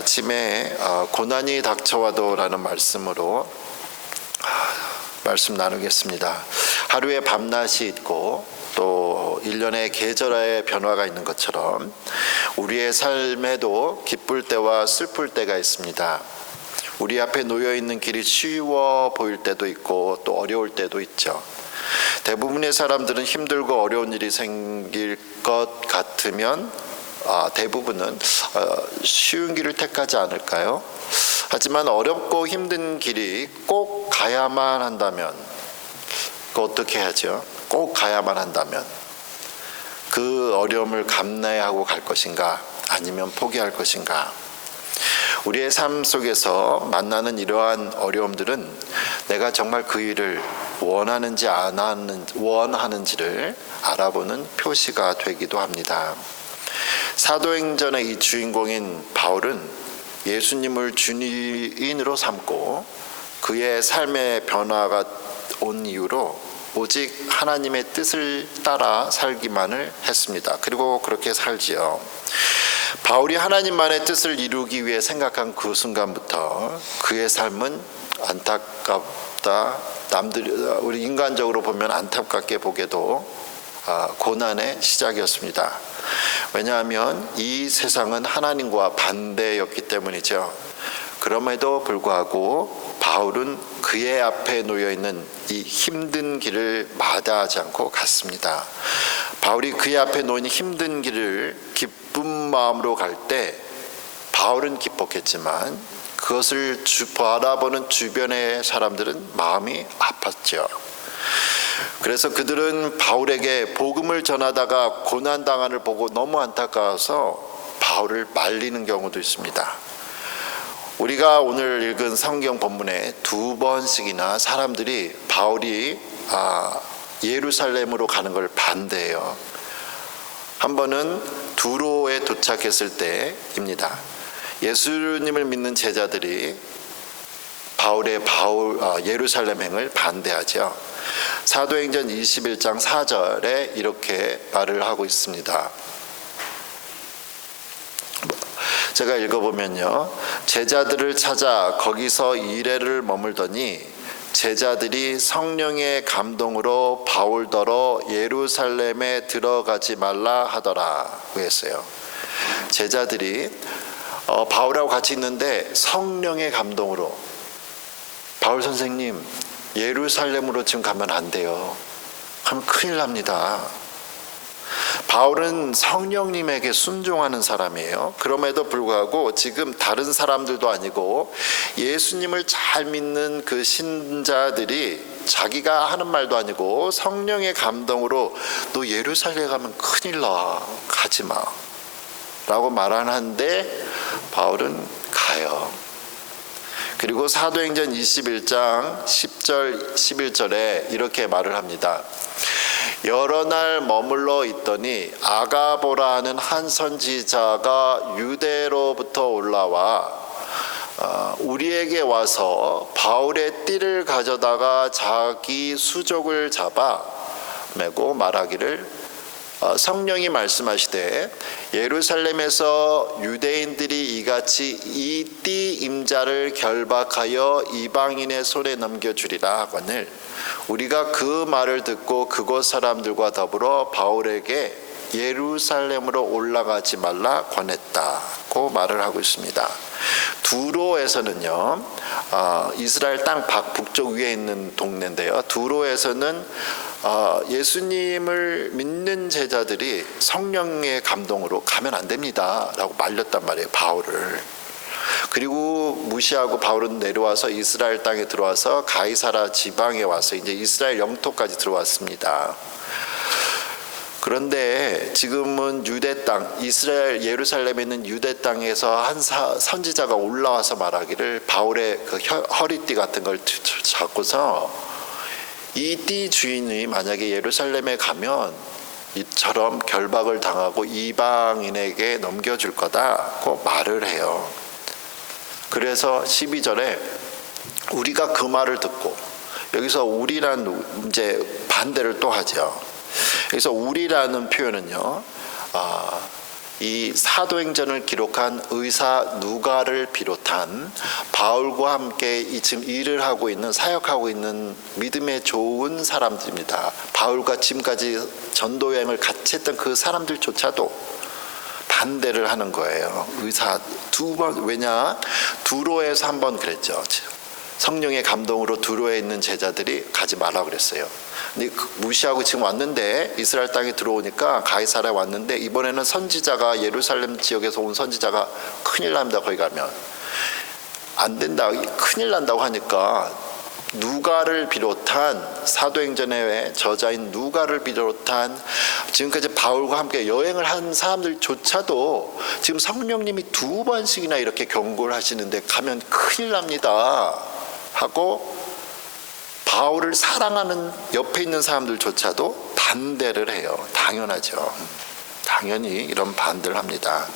아침에 고난이 닥쳐와도라는 말씀으로 말씀 나누겠습니다. 하루에 밤낮이 있고 또 1년의 계절의 변화가 있는 것처럼 우리의 삶에도 기쁠 때와 슬플 때가 있습니다. 우리 앞에 놓여 있는 길이 쉬워 보일 때도 있고 또 어려울 때도 있죠. 대부분의 사람들은 힘들고 어려운 일이 생길 것 같으면 대부분은 쉬운 길을 택하지 않을까요? 하지만 어렵고 힘든 길이 꼭 가야만 한다면 어떻게 하죠? 꼭 가야만 한다면 그 어려움을 감내하고 갈 것인가? 아니면 포기할 것인가? 우리의 삶 속에서 만나는 이러한 어려움들은 내가 정말 그 일을 원하는지를 알아보는 표시가 되기도 합니다. 사도행전의 이 주인공인 바울은 예수님을 주인으로 삼고 그의 삶의 변화가 온 이유로 오직 하나님의 뜻을 따라 살기만을 했습니다. 그리고 그렇게 살지요. 바울이 하나님만의 뜻을 이루기 위해 생각한 그 순간부터 그의 삶은 안타깝다. 우리 인간적으로 보면 안타깝게 보게도 고난의 시작이었습니다. 왜냐하면 이 세상은 하나님과 반대였기 때문이죠. 그럼에도 불구하고 바울은 그의 앞에 놓여있는 이 힘든 길을 마다하지 않고 갔습니다. 바울이 그의 앞에 놓인 힘든 길을 기쁜 마음으로 갈 때 바울은 기뻤겠지만 그것을 바라보는 주변의 사람들은 마음이 아팠죠. 그래서 그들은 바울에게 복음을 전하다가 고난당한을 보고 너무 안타까워서 바울을 말리는 경우도 있습니다. 우리가 오늘 읽은 성경 본문에 2번씩이나 사람들이 바울이 예루살렘으로 가는 걸 반대해요. 한 번은 두로에 도착했을 때입니다. 예수님을 믿는 제자들이 바울의 예루살렘행을 반대하죠. 사도행전 21장 4절에 이렇게 말을 하고 있습니다. 제가 읽어보면요, 제자들을 찾아 거기서 이레를 머물더니 제자들이 성령의 감동으로 바울더러 예루살렘에 들어가지 말라 하더라고 했어요. 제자들이 바울하고 같이 있는데 성령의 감동으로, 바울 선생님 예루살렘으로 지금 가면 안 돼요. 가면 큰일 납니다. 바울은 성령님에게 순종하는 사람이에요. 그럼에도 불구하고 지금 다른 사람들도 아니고 예수님을 잘 믿는 그 신자들이 자기가 하는 말도 아니고 성령의 감동으로 너 예루살렘 가면 큰일 나, 가지 마 라고 말하는데 바울은 가요. 그리고 사도행전 21장 10절 11절에 이렇게 말을 합니다. 여러 날 머물러 있더니 아가보라 하는 한 선지자가 유대로부터 올라와 우리에게 와서 바울의 띠를 가져다가 자기 수족을 잡아 매고 말하기를 성령이 말씀하시되 예루살렘에서 유대인들이 이같이 이 띠 임자를 결박하여 이방인의 손에 넘겨주리라 하거늘 우리가 그 말을 듣고 그곳 사람들과 더불어 바울에게 예루살렘으로 올라가지 말라 권했다고 말을 하고 있습니다. 두로에서는요, 이스라엘 땅 북쪽 위에 있는 동네인데요, 두로에서는 예수님을 믿는 제자들이 성령의 감동으로 가면 안 됩니다 라고 말렸단 말이에요, 바울을. 그리고 무시하고 바울은 내려와서 이스라엘 땅에 들어와서 가이사라 지방에 와서 이제 이스라엘 영토까지 들어왔습니다. 그런데 지금은 유대 땅, 이스라엘 예루살렘에 있는 유대 땅에서 한 선지자가 올라와서 말하기를 바울의 그 허리띠 같은 걸 잡고서 이 띠 주인이 만약에 예루살렘에 가면 이처럼 결박을 당하고 이방인에게 넘겨줄 거다고 말을 해요. 그래서 12절에 우리가 그 말을 듣고, 여기서 우리란 이제 반대를 또 하죠. 그래서 우리라는 표현은요, 이 사도행전을 기록한 의사 누가를 비롯한 바울과 함께 이 지금 일을 하고 있는, 사역하고 있는 믿음에 좋은 사람들입니다. 바울과 지금까지 전도 여행을 같이 했던 그 사람들조차도 반대를 하는 거예요. 의사 두 번, 왜냐? 두로에서 한 번 그랬죠. 성령의 감동으로 두로에 있는 제자들이 가지 말라 그랬어요. 근데 무시하고 지금 왔는데, 이스라엘 땅에 들어오니까 가이사랴에 왔는데, 이번에는 선지자가, 예루살렘 지역에서 온 선지자가 큰일 납니다. 거기 가면 안 된다, 큰일 난다고 하니까 누가를 비롯한, 사도행전의 저자인 누가를 비롯한 지금까지 바울과 함께 여행을 한 사람들조차도 지금 성령님이 2번씩이나 이렇게 경고를 하시는데 가면 큰일 납니다 하고, 바울을 사랑하는 옆에 있는 사람들조차도 반대를 해요. 당연하죠. 당연히 이런 반대를 합니다.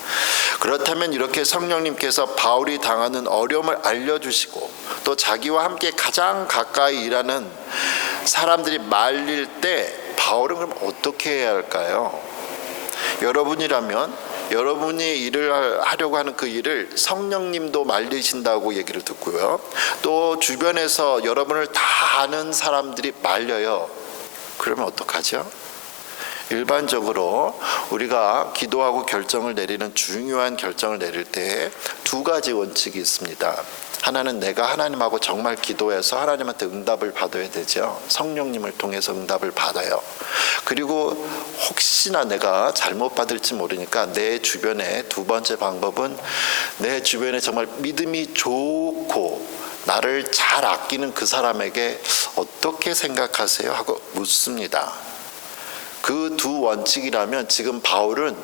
그렇다면 이렇게 성령님께서 바울이 당하는 어려움을 알려주시고, 또 자기와 함께 가장 가까이 일하는 사람들이 말릴 때 바울은 그럼 어떻게 해야 할까요? 여러분이라면 여러분이 일을 하려고 하는 그 일을 성령님도 말리신다고 얘기를 듣고요, 또 주변에서 여러분을 다 아는 사람들이 말려요. 그러면 어떡하죠? 일반적으로 우리가 기도하고 결정을 내리는, 중요한 결정을 내릴 때 2가지 원칙이 있습니다. 하나는 내가 하나님하고 정말 기도해서 하나님한테 응답을 받아야 되죠. 성령님을 통해서 응답을 받아요. 그리고 혹시나 내가 잘못 받을지 모르니까 내 주변에, 2번째 방법은 내 주변에 정말 믿음이 좋고 나를 잘 아끼는 그 사람에게 어떻게 생각하세요? 하고 묻습니다. 그 2 원칙이라면 지금 바울은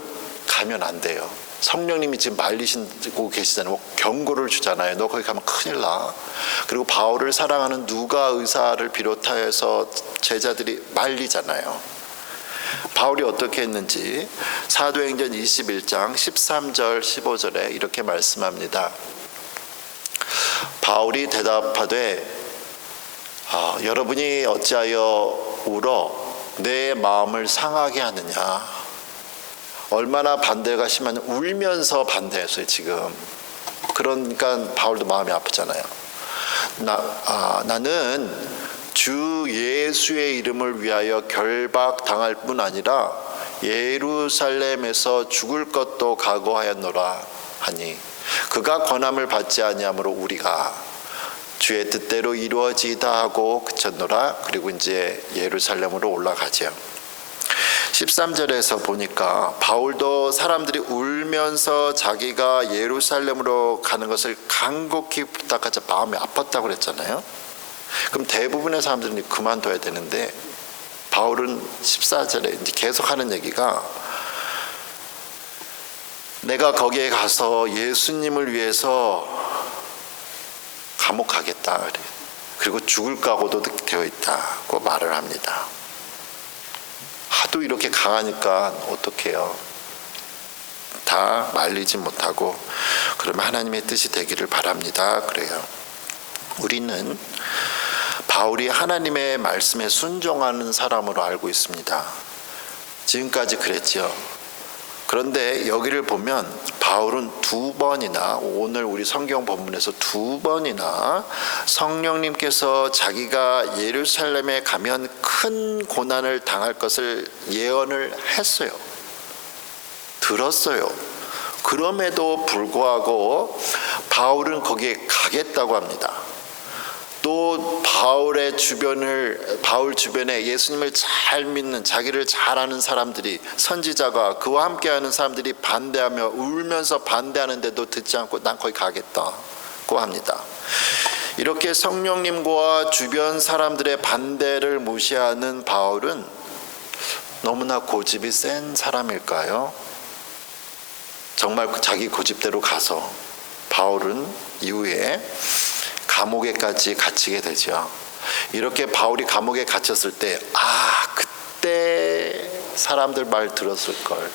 가면 안 돼요. 성령님이 지금 말리시고 계시잖아요. 경고를 주잖아요. 너 거기 가면 큰일 나. 그리고 바울을 사랑하는 누가 의사를 비롯하여서 제자들이 말리잖아요. 바울이 어떻게 했는지 사도행전 21장 13절 15절에 이렇게 말씀합니다. 바울이 대답하되 여러분이 어찌하여 울어 내 마음을 상하게 하느냐. 얼마나 반대가 심하면 울면서 반대했어요 지금. 그러니까 바울도 마음이 아프잖아요. 나는 주 예수의 이름을 위하여 결박당할 뿐 아니라 예루살렘에서 죽을 것도 각오하였노라 하니, 그가 권함을 받지 아니하므로 우리가 주의 뜻대로 이루어지다 하고 그쳤노라. 그리고 이제 예루살렘으로 올라가죠. 13절에서 보니까 바울도 사람들이 울면서 자기가 예루살렘으로 가는 것을 간곡히 부탁하자 마음이 아팠다고 그랬잖아요. 그럼 대부분의 사람들은 그만둬야 되는데, 바울은 14절에 이제 계속 하는 얘기가, 내가 거기에 가서 예수님을 위해서 감옥 가겠다, 그리고 죽을 각오도 되어 있다고 말을 합니다. 하도 이렇게 강하니까 어떡해요? 다 말리지 못하고, 그러면 하나님의 뜻이 되기를 바랍니다. 그래요. 우리는 바울이 하나님의 말씀에 순종하는 사람으로 알고 있습니다. 지금까지 그랬죠. 그런데 여기를 보면 바울은 2번이나, 오늘 우리 성경 본문에서 2번이나 성령님께서 자기가 예루살렘에 가면 큰 고난을 당할 것을 예언을 했어요. 들었어요. 그럼에도 불구하고 바울은 거기에 가겠다고 합니다. 또 바울 주변에 예수님을 잘 믿는, 자기를 잘 아는 사람들이, 선지자가 그와 함께하는 사람들이 반대하며 울면서 반대하는데도 듣지 않고 난 거기 가겠다고 합니다. 이렇게 성령님과 주변 사람들의 반대를 무시하는 바울은 너무나 고집이 센 사람일까요? 정말 자기 고집대로 가서 바울은 이후에 감옥에까지 갇히게 되죠. 이렇게 바울이 감옥에 갇혔을 때, 그때 사람들 말 들었을 걸.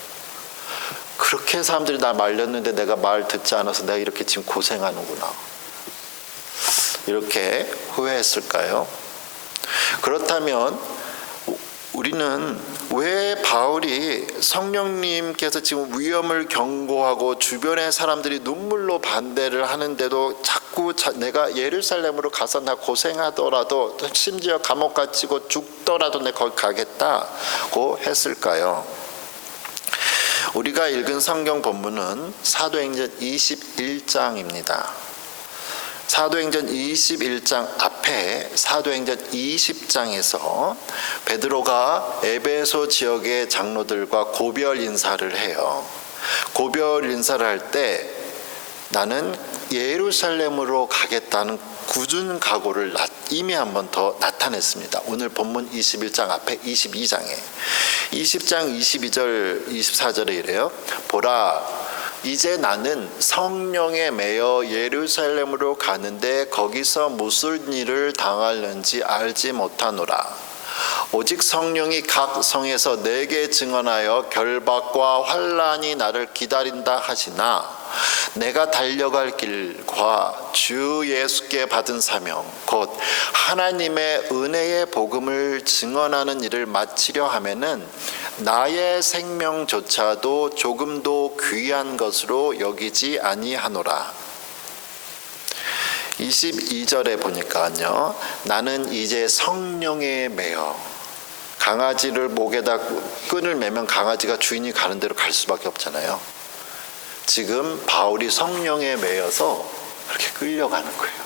그렇게 사람들이 나 말렸는데 내가 말 듣지 않아서 내가 이렇게 지금 고생하는구나. 이렇게 후회했을까요? 그렇다면 우리는 왜 바울이 성령님께서 지금 위험을 경고하고 주변의 사람들이 눈물로 반대를 하는데도 자꾸 내가 예루살렘으로 가서 나 고생하더라도 심지어 감옥 갇히고 죽더라도 내가 거기 가겠다고 했을까요? 우리가 읽은 성경 본문은 사도행전 21장입니다. 사도행전 21장 앞에 사도행전 20장에서 베드로가 에베소 지역의 장로들과 고별 인사를 해요. 고별 인사를 할 때 나는 예루살렘으로 가겠다는 굳은 각오를 이미 한 번 더 나타냈습니다. 오늘 본문 21장 앞에 22장에 20장 22절 24절에 이래요. 보라, 이제 나는 성령에 매여 예루살렘으로 가는데 거기서 무슨 일을 당할는지 알지 못하노라. 오직 성령이 각 성에서 내게 증언하여 결박과 환난이 나를 기다린다 하시나 내가 달려갈 길과 주 예수께 받은 사명 곧 하나님의 은혜의 복음을 증언하는 일을 마치려 하면은 나의 생명조차도 조금도 귀한 것으로 여기지 아니하노라. 22절에 보니까요, 나는 이제 성령에 매여. 강아지를 목에다 끈을 매면 강아지가 주인이 가는 대로 갈 수밖에 없잖아요. 지금 바울이 성령에 매여서 그렇게 끌려가는 거예요.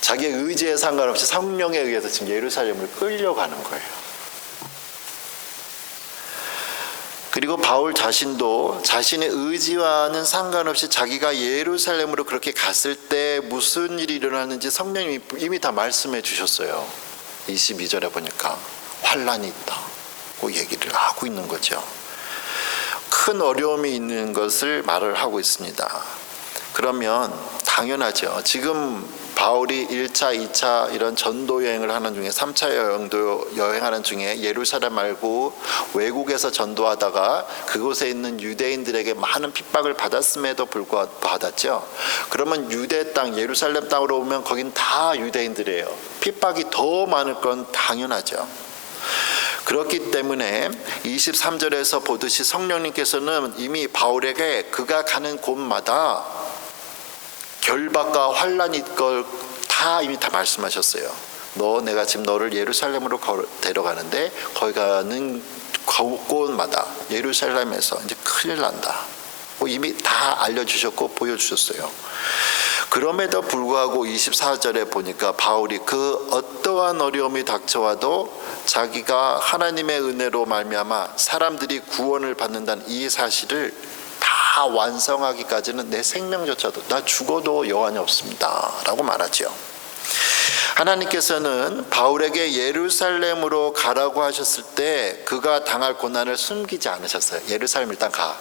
자기의 의지에 상관없이 성령에 의해서 지금 예루살렘을 끌려가는 거예요. 그리고 바울 자신도 자신의 의지와는 상관없이 자기가 예루살렘으로 그렇게 갔을 때 무슨 일이 일어나는지 성령님이 이미 다 말씀해 주셨어요. 22절에 보니까 환난이 있다고 얘기를 하고 있는 거죠. 큰 어려움이 있는 것을 말을 하고 있습니다. 그러면 당연하죠. 지금 바울이 1차, 2차 이런 전도 여행을 하는 중에 3차 여행하는 중에 예루살렘 말고 외국에서 전도하다가 그곳에 있는 유대인들에게 많은 핍박을 받았음에도 불구하고 받았죠. 그러면 유대 땅, 예루살렘 땅으로 오면 거긴 다 유대인들이에요. 핍박이 더 많을 건 당연하죠. 그렇기 때문에 23절에서 보듯이 성령님께서는 이미 바울에게 그가 가는 곳마다 결박과 환난이 있을 걸 다 이미 다 말씀하셨어요. 내가 지금 너를 예루살렘으로 데려가는데 거기 가는 곳마다 예루살렘에서 이제 큰일 난다. 이미 다 알려주셨고 보여주셨어요. 그럼에도 불구하고 24절에 보니까 바울이 그 어떠한 어려움이 닥쳐와도 자기가 하나님의 은혜로 말미암아 사람들이 구원을 받는다는 이 사실을 다 완성하기까지는 내 생명조차도 나 죽어도 여한이 없습니다 라고 말하죠. 하나님께서는 바울에게 예루살렘으로 가라고 하셨을 때 그가 당할 고난을 숨기지 않으셨어요. 예루살렘 일단 가.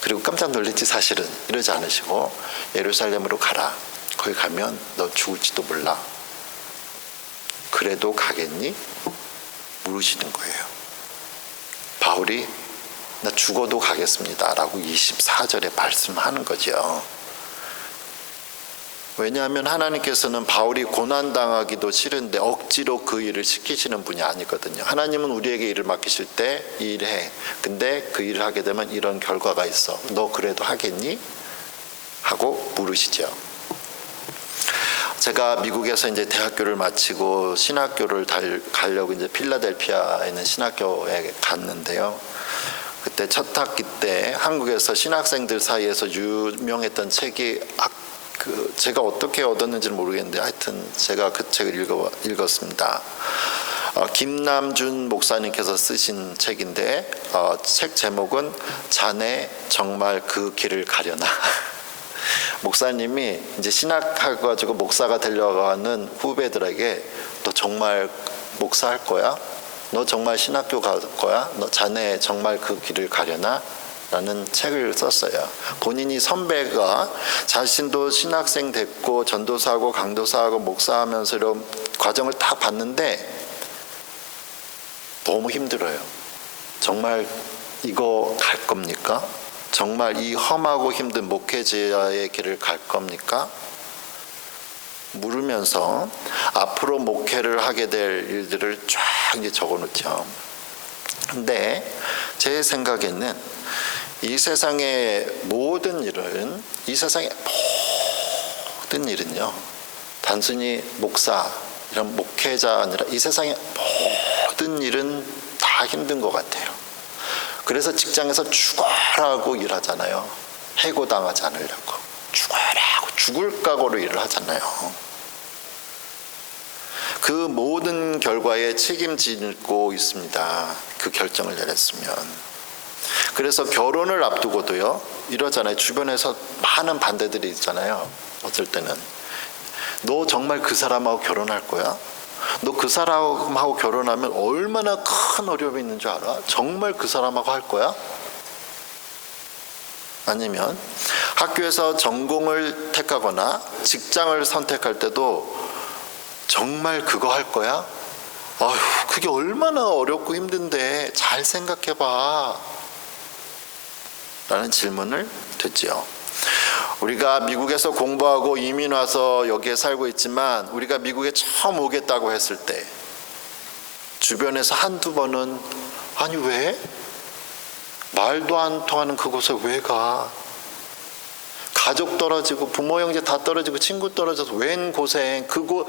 그리고 깜짝 놀랐지 사실은. 이러지 않으시고 예루살렘으로 가라. 거기 가면 너 죽을지도 몰라. 그래도 가겠니? 물으시는 거예요. 바울이 나 죽어도 가겠습니다 라고 24절에 말씀하는 거죠. 왜냐하면 하나님께서는 바울이 고난당하기도 싫은데 억지로 그 일을 시키시는 분이 아니거든요. 하나님은 우리에게 일을 맡기실 때 이 일을 해. 근데 그 일을 하게 되면 이런 결과가 있어. 너 그래도 하겠니? 하고 물으시죠. 제가 미국에서 이제 대학교를 마치고 신학교를 가려고 이제 필라델피아에 있는 신학교에 갔는데요. 그때 첫 학기 때 한국에서 신학생들 사이에서 유명했던 책이 제가 어떻게 얻었는지는 모르겠는데 하여튼 제가 그 책을 읽었습니다. 김남준 목사님께서 쓰신 책인데 책 제목은 자네 정말 그 길을 가려나. 목사님이 이제 신학해가지고 목사가 되려고 하는 후배들에게 너 정말 목사할 거야? 너 정말 신학교 갈 거야? 너 자네 정말 그 길을 가려나? 라는 책을 썼어요. 본인이 선배가 자신도 신학생 됐고 전도사하고 강도사하고 목사하면서 이런 과정을 딱 봤는데 너무 힘들어요. 정말 이거 갈 겁니까? 정말 이 험하고 힘든 목회자의 길을 갈 겁니까? 물으면서 앞으로 목회를 하게 될 일들을 쫙 이제 적어놓죠. 근데 제 생각에는 이 세상의 모든 일은요, 단순히 목사, 이런 목회자 아니라 이 세상의 모든 일은 다 힘든 것 같아요. 그래서 직장에서 죽어라고 일하잖아요. 해고당하지 않으려고. 죽어라고, 죽을 각오로 일을 하잖아요. 그 모든 결과에 책임지고 있습니다. 그 결정을 내렸으면. 그래서 결혼을 앞두고도요, 이러잖아요. 주변에서 많은 반대들이 있잖아요. 어쩔 때는 너 정말 그 사람하고 결혼할 거야? 너 그 사람하고 결혼하면 얼마나 큰 어려움이 있는 줄 알아? 정말 그 사람하고 할 거야? 아니면 학교에서 전공을 택하거나 직장을 선택할 때도 정말 그거 할 거야? 아휴, 그게 얼마나 어렵고 힘든데 잘 생각해봐 라는 질문을 듣지요. 우리가 미국에서 공부하고 이민 와서 여기에 살고 있지만, 우리가 미국에 처음 오겠다고 했을 때 주변에서 한두 번은 아니 왜? 말도 안 통하는 그곳에 왜 가? 가족 떨어지고 부모 형제 다 떨어지고 친구 떨어져서 웬 고생. 그거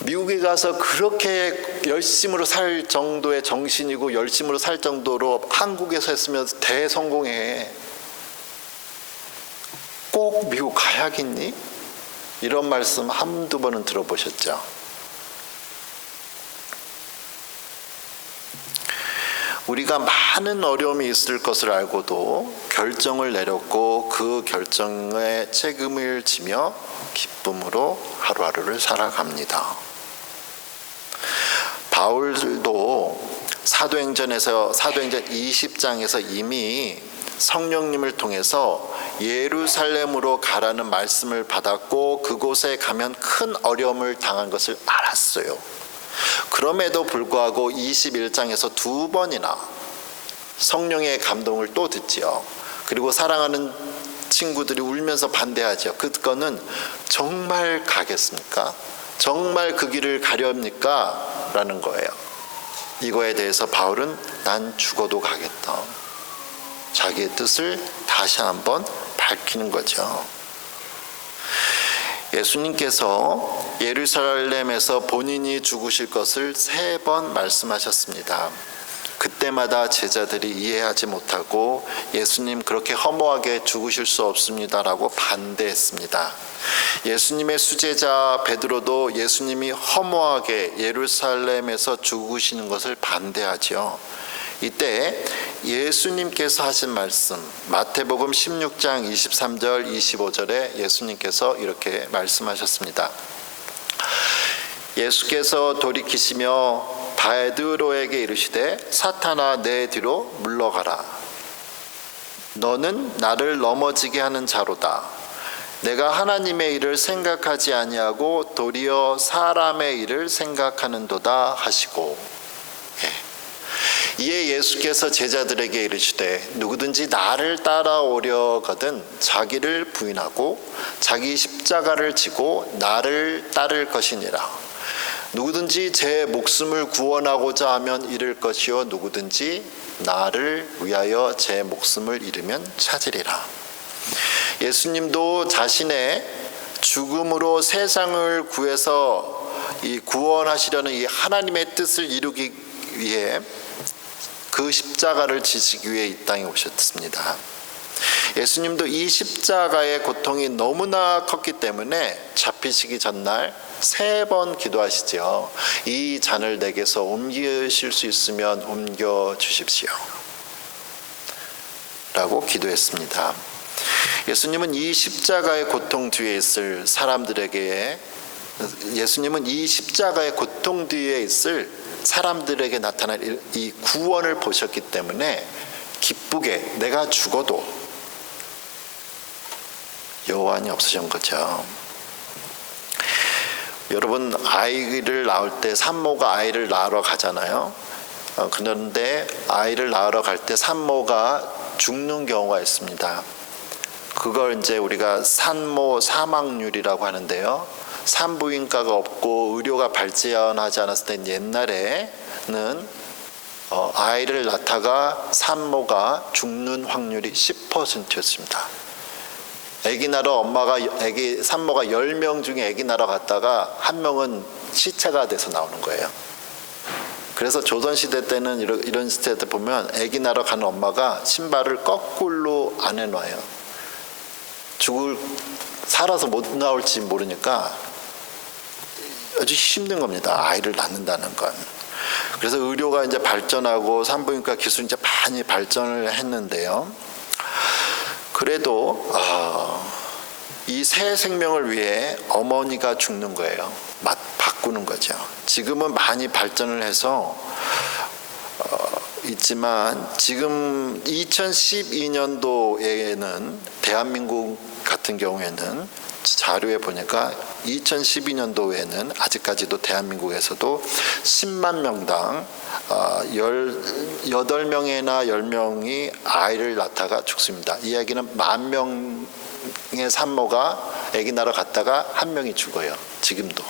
미국에 가서 그렇게 열심으로 살 정도의 정신이고 열심으로 살 정도로 한국에서 했으면 대성공해. 꼭 미국 가야겠니? 이런 말씀 한두 번은 들어보셨죠? 우리가 많은 어려움이 있을 것을 알고도 결정을 내렸고 그 결정에 책임을 지며 기쁨으로 하루하루를 살아갑니다. 바울도 사도행전 20장에서 이미 성령님을 통해서 예루살렘으로 가라는 말씀을 받았고 그곳에 가면 큰 어려움을 당한 것을 알았어요. 그럼에도 불구하고 21장에서 두 번이나 성령의 감동을 또 듣지요. 그리고 사랑하는 친구들이 울면서 반대하죠. 그거는 정말 가겠습니까? 정말 그 길을 가렵니까? 라는 거예요. 이거에 대해서 바울은 난 죽어도 가겠다. 자기의 뜻을 다시 한번 밝히는 거죠. 예수님께서 예루살렘에서 본인이 죽으실 것을 3번 말씀하셨습니다. 그때마다 제자들이 이해하지 못하고 예수님 그렇게 허무하게 죽으실 수 없습니다라고 반대했습니다. 예수님의 수제자 베드로도 예수님이 허무하게 예루살렘에서 죽으시는 것을 반대하지요. 이때 예수님께서 하신 말씀, 마태복음 16장 23절 25절에 예수님께서 이렇게 말씀하셨습니다. 예수께서 돌이키시며 베드로에게 이르시되 사탄아 내 뒤로 물러가라. 너는 나를 넘어지게 하는 자로다. 내가 하나님의 일을 생각하지 아니하고 도리어 사람의 일을 생각하는도다 하시고. 이에 예수께서 제자들에게 이르시되 누구든지 나를 따라오려거든 자기를 부인하고 자기 십자가를 지고 나를 따를 것이니라. 누구든지 제 목숨을 구원하고자 하면 잃을 것이요 누구든지 나를 위하여 제 목숨을 잃으면 찾으리라. 예수님도 자신의 죽음으로 세상을 구해서 이 구원하시려는 이 하나님의 뜻을 이루기 위해 그 십자가를 지시기 위해 이 땅에 오셨습니다. 예수님도 이 십자가의 고통이 너무나 컸기 때문에 잡히시기 전날 3번 기도하시죠. 이 잔을 내게서 옮기실 수 있으면 옮겨 주십시오 라고 기도했습니다. 예수님은 이 십자가의 고통 뒤에 있을 사람들에게 사람들에게 나타날 이 구원을 보셨기 때문에 기쁘게 내가 죽어도 여한이 없으신 거죠. 여러분, 아이를 낳을 때 산모가 아이를 낳으러 가잖아요. 그런데 아이를 낳으러 갈 때 산모가 죽는 경우가 있습니다. 그걸 이제 우리가 산모 사망률이라고 하는데요. 산부인과가 없고 의료가 발전하지 않았을 때 옛날에는 아이를 낳다가 산모가 죽는 확률이 10%였습니다. 아기 낳으러 산모가 10명 중에 아기 낳으러 갔다가 한 명은 시체가 돼서 나오는 거예요. 그래서 조선시대 때는 이런 시대 때 보면 아기 낳으러 가는 엄마가 신발을 거꾸로 안 해놔요. 살아서 못 나올지 모르니까 아주 힘든 겁니다. 아이를 낳는다는 건. 그래서 의료가 이제 발전하고 산부인과 기술이 이제 많이 발전을 했는데요. 그래도 이 새 생명을 위해 어머니가 죽는 거예요. 바꾸는 거죠. 지금은 많이 발전을 해서 있지만 지금 2012년도에는 대한민국 같은 경우에는 자료에 보니까 2012년도에는 아직까지도 대한민국에서도 10만 명당 8명이나 10명이 아이를 낳다가 죽습니다. 이 이야기는 10,000명의 산모가 아기 낳으러 갔다가 한 명이 죽어요. 지금도.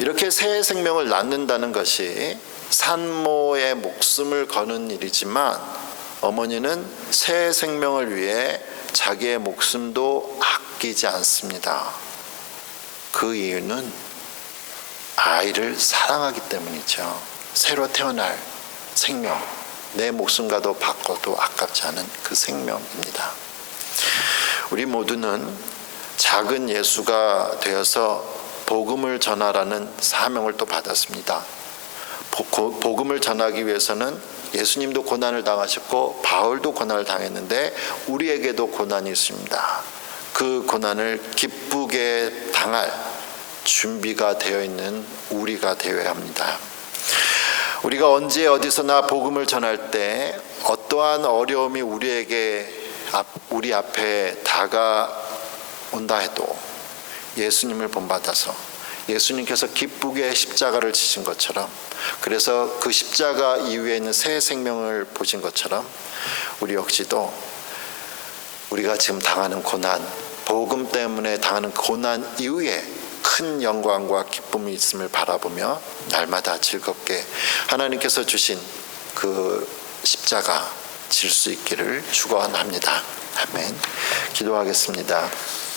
이렇게 새 생명을 낳는다는 것이 산모의 목숨을 거는 일이지만 어머니는 새 생명을 위해 자기의 목숨도 아끼지 않습니다. 그 이유는 아이를 사랑하기 때문이죠. 새로 태어날 생명, 내 목숨과도 바꿔도 아깝지 않은 그 생명입니다. 우리 모두는 작은 예수가 되어서 복음을 전하라는 사명을 또 받았습니다. 복음을 전하기 위해서는 예수님도 고난을 당하셨고 바울도 고난을 당했는데 우리에게도 고난이 있습니다. 그 고난을 기쁘게 당할 준비가 되어 있는 우리가 되어야 합니다. 우리가 언제 어디서나 복음을 전할 때 어떠한 어려움이 우리 앞에 다가온다 해도 예수님을 본받아서 예수님께서 기쁘게 십자가를 지신 것처럼, 그래서 그 십자가 이후에 있는 새 생명을 보신 것처럼 우리 역시도 우리가 지금 당하는 고난, 복음 때문에 당하는 고난 이후에 큰 영광과 기쁨이 있음을 바라보며 날마다 즐겁게 하나님께서 주신 그 십자가 질 수 있기를 축원합니다. 아멘. 기도하겠습니다.